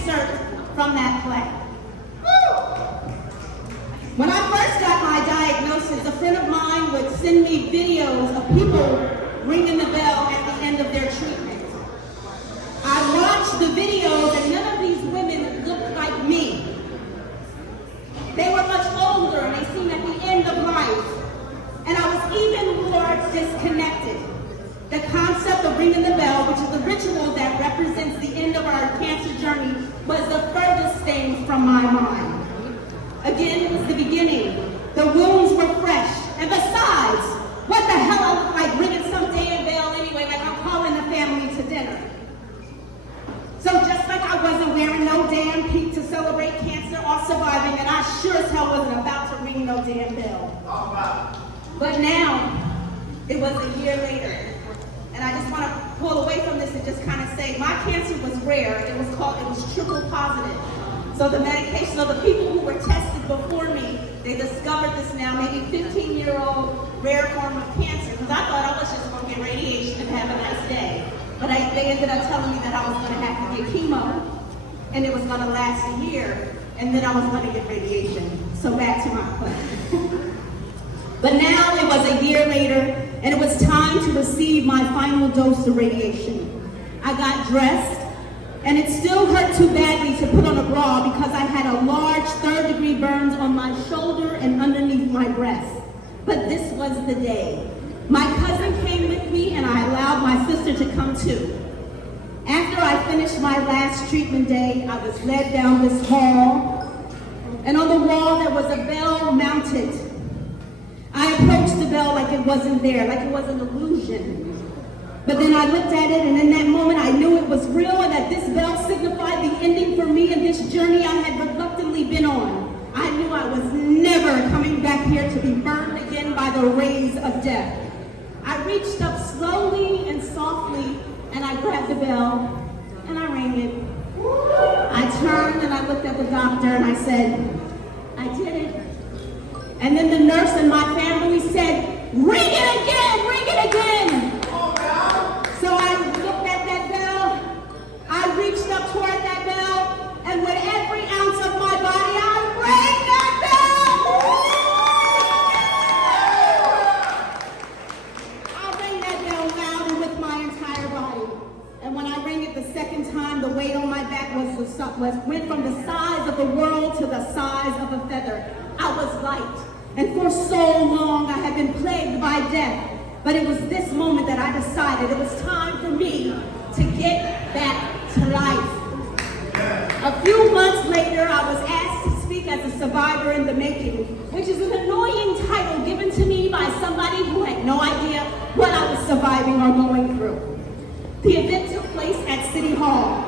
excerpt from that play. When I first got my diagnosis, a friend of mine would send me videos of people ringing the bell at the end of their treatment. I watched the videos and none of these women looked like me. They were much older and they seemed at the end of life. And I was even more disconnected. The concept of ringing the bell, which is the ritual that represents the end of our cancer journey, was the furthest thing from my mind. Again, it was the beginning. The wounds were fresh. And besides, what the hell I look like ringing some damn bell anyway, like I'm calling the family to dinner. So just like I wasn't wearing no damn peak to celebrate cancer or surviving, and I sure as hell wasn't about to ring no damn bell. But now, it was a year later. And I just want to pull away from this and just kind of say, my cancer was rare. It was triple positive. So the medication, so the people who were tested before me, they discovered this now, maybe 15-year-old rare form of cancer. Because I thought I was just going to get radiation and have a nice day. But they ended up telling me that I was going to have to get chemo, and it was going to last a year, and then I was going to get radiation. So back to my question. But now it was a year later, and it was time to receive my final dose of radiation. I got dressed, and it still hurt too badly to put on a bra because I had a large third-degree burns on my shoulder and underneath my breast. But this was the day. My cousin came with me, and I allowed my sister to come too. After I finished my last treatment day, I was led down this hall, and on the wall there was a bell mounted. I approached the bell like it wasn't there, like it was an illusion. But then I looked at it, and in that moment I knew it was real and that this bell signified the ending for me in this journey I had reluctantly been on. I knew I was never coming back here to be burned again by the rays of death. I reached up slowly and softly, and I grabbed the bell, and I rang it. I turned and I looked at the doctor and I said, I did it. And then the nurse and my family said, ring it again, ring it again. So I looked at that bell, I reached up toward that bell, and with every ounce of my body, I rang that bell. I rang that bell loud and with my entire body. And when I rang it the second time, the weight on my back went from the size of the world to the size of a feather. I was light. And for so long, I had been plagued by death. But it was this moment that I decided it was time for me to get back to life. A few months later, I was asked to speak as a survivor in the making, which is an annoying title given to me by somebody who had no idea what I was surviving or going through. The event took place at City Hall.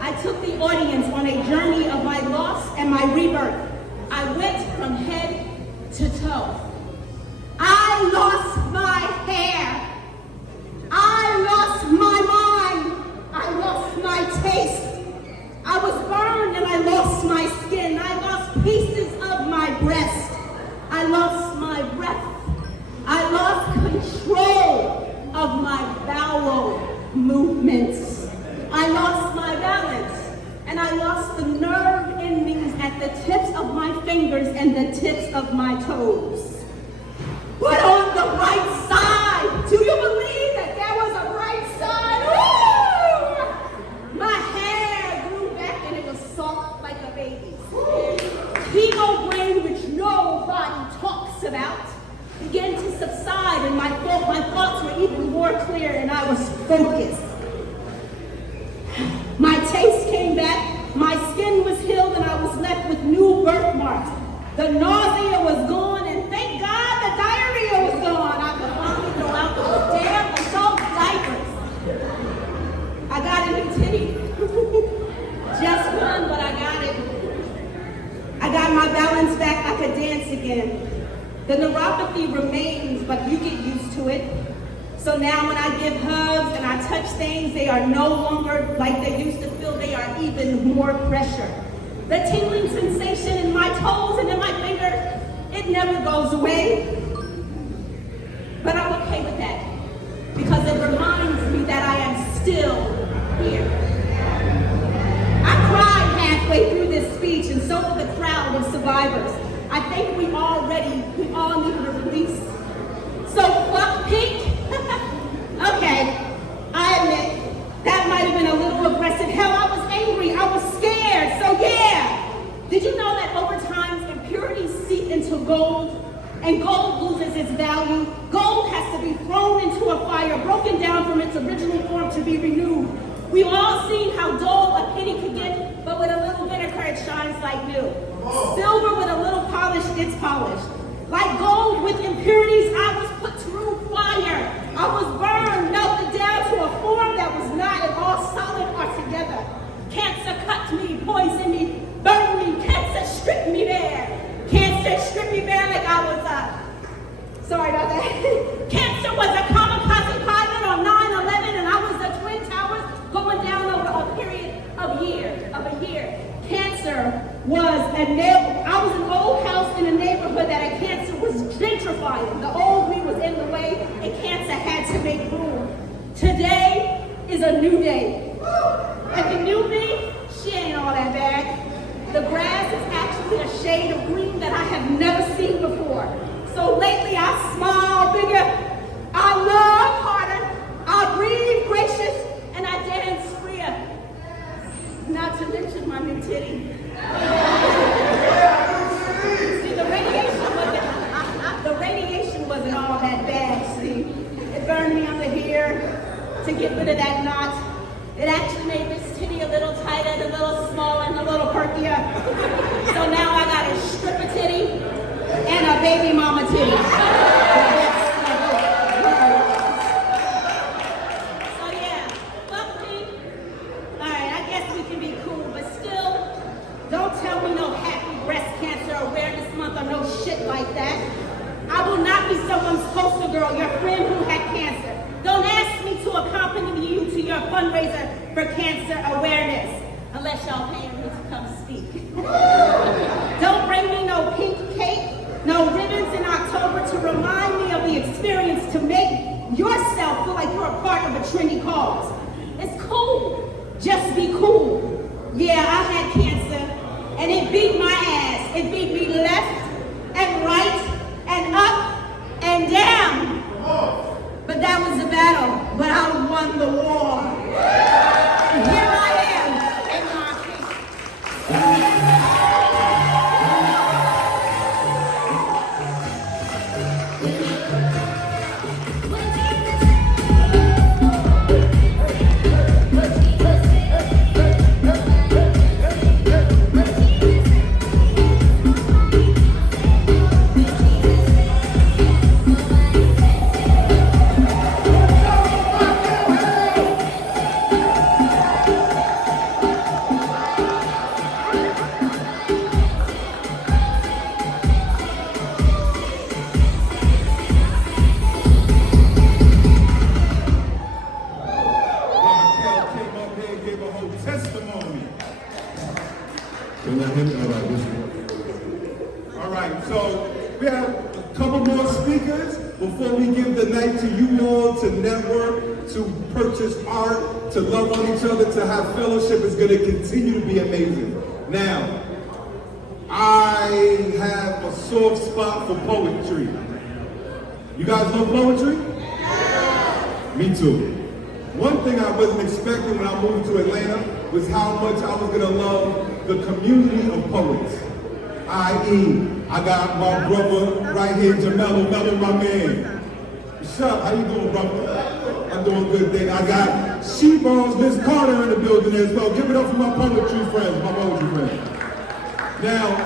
I took the audience on a journey of my loss and my rebirth. I went from head to toe. I lost my hair. I lost my mind. I lost my taste. I was burned and I lost my skin. I lost pieces of my breast. I lost my breath. I lost control of my bowel movements. I lost my balance. And I lost the nerve endings at the tips of my fingers and the tips of my toes. But on the right side, do you believe that there was a right side? Woo! My hair grew back and it was soft like a baby's. Ego brain, which nobody talks about, began to subside, and my thoughts were even more clear, and I was focused. My taste came back, my skin was healed, and I was left with new birthmarks. The nausea was gone, and thank God the diarrhea was gone. I could finally go out those damn adult diapers. I got a new titty. Just one, but I got it. I got my balance back. I could dance again. The neuropathy remains, but you get used to it. So now when I give hugs and I touch things, they are no longer like they used to feel. They are even more pressure. The tingling sensation in my toes and in my fingers, it never goes away. But I'm okay with that because it reminds me that I am still here. I cried survivors. I think we all need a release. So fuck pink? Okay, I admit, that might have been a little aggressive. Hell, I was angry, I was scared, so yeah. Did you know that over time, impurities seep into gold, and gold loses its value? Gold has to be thrown into a fire, broken down from its original form to be renewed. We've all seen how dull a penny could get, but with a little vinegar it shines like new. Silver with a little polish gets polished. Like gold with impurities, I was put through fire. I was burned, melted down to a form that was not at all solid or together. Cancer cut me, poisoned me, burned me. Cancer stripped me bare. Cancer stripped me bare like I was sorry about that. Cancer was a kamikaze pilot on 9/11, and I was the Twin Towers going down over a period of a year. Cancer was I was an old house in a neighborhood that a cancer was gentrifying. The old me was in the way, and cancer had to make room. Today is a new day. And the new me, she ain't all that bad. The grass is actually a shade of green that I have never seen before. So lately I smile bigger, I love harder, I breathe gracious, and I dance freer. Not to mention my new titty. See, the radiation wasn't all that bad, see. It burned me under here to get rid of that knot. It actually made this titty a little tighter, and a little smaller, and a little perkier. So now I got a stripper titty and a baby mama titty. So yeah, fuck me. Alright, I guess we can be cool, but still, don't tell me no happy breast cancer awareness month or no shit like that. I will not be someone's poster girl, your friend who had cancer. Don't ask me to accompany you to your fundraiser for cancer awareness, unless y'all paying me to come speak. Don't bring me no pink cake, no ribbons in October to remind me of the experience to make yourself feel like you're a part of a trendy cause. It's cool, just be cool. Yeah, I had cancer, and it beat my ass. It beat me left and right and up and down. But that was the battle, but I won the war. And here I am in my All right, so we have a couple more speakers before we give the night to you all to network, to purchase art, to love on each other, to have fellowship. Is going to continue to be amazing. Now, I have a soft spot for poetry. You guys love poetry? Me too. One thing I wasn't expecting when I moved to Atlanta was how much I was gonna love the community of poets. I.e., I got my brother right here, Jamello, Mello, my man. What's up? How you doing, brother? I'm doing good thing. I got She-Bones, Miss Carter in the building as well. Give it up for my poetry friends, my poetry friends. Now,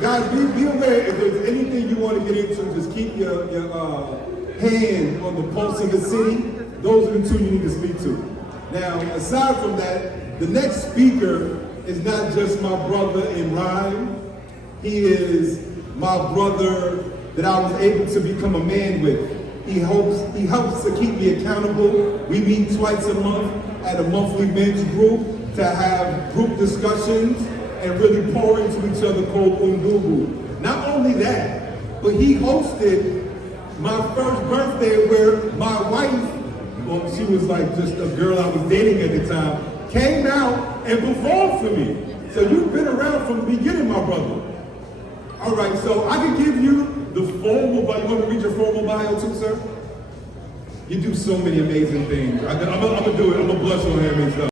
guys, be aware if there's anything you want to get into, just keep your hand on the pulse of the city. Those are the two you need to speak to. Now, aside from that, the next speaker is not just my brother in rhyme. He is my brother that I was able to become a man with. He helps to keep me accountable. We meet twice a month at a monthly men's group to have group discussions and really pour into each other called Undugu. Not only that, but he hosted my first birthday where my wife, well, she was like just a girl I was dating at the time, came out and performed for me. So you've been around from the beginning, my brother. All right, so I can give you the formal bio. You want me to read your formal bio too, sir? You do so many amazing things. I'm gonna do it. I'm gonna blush on him and stuff.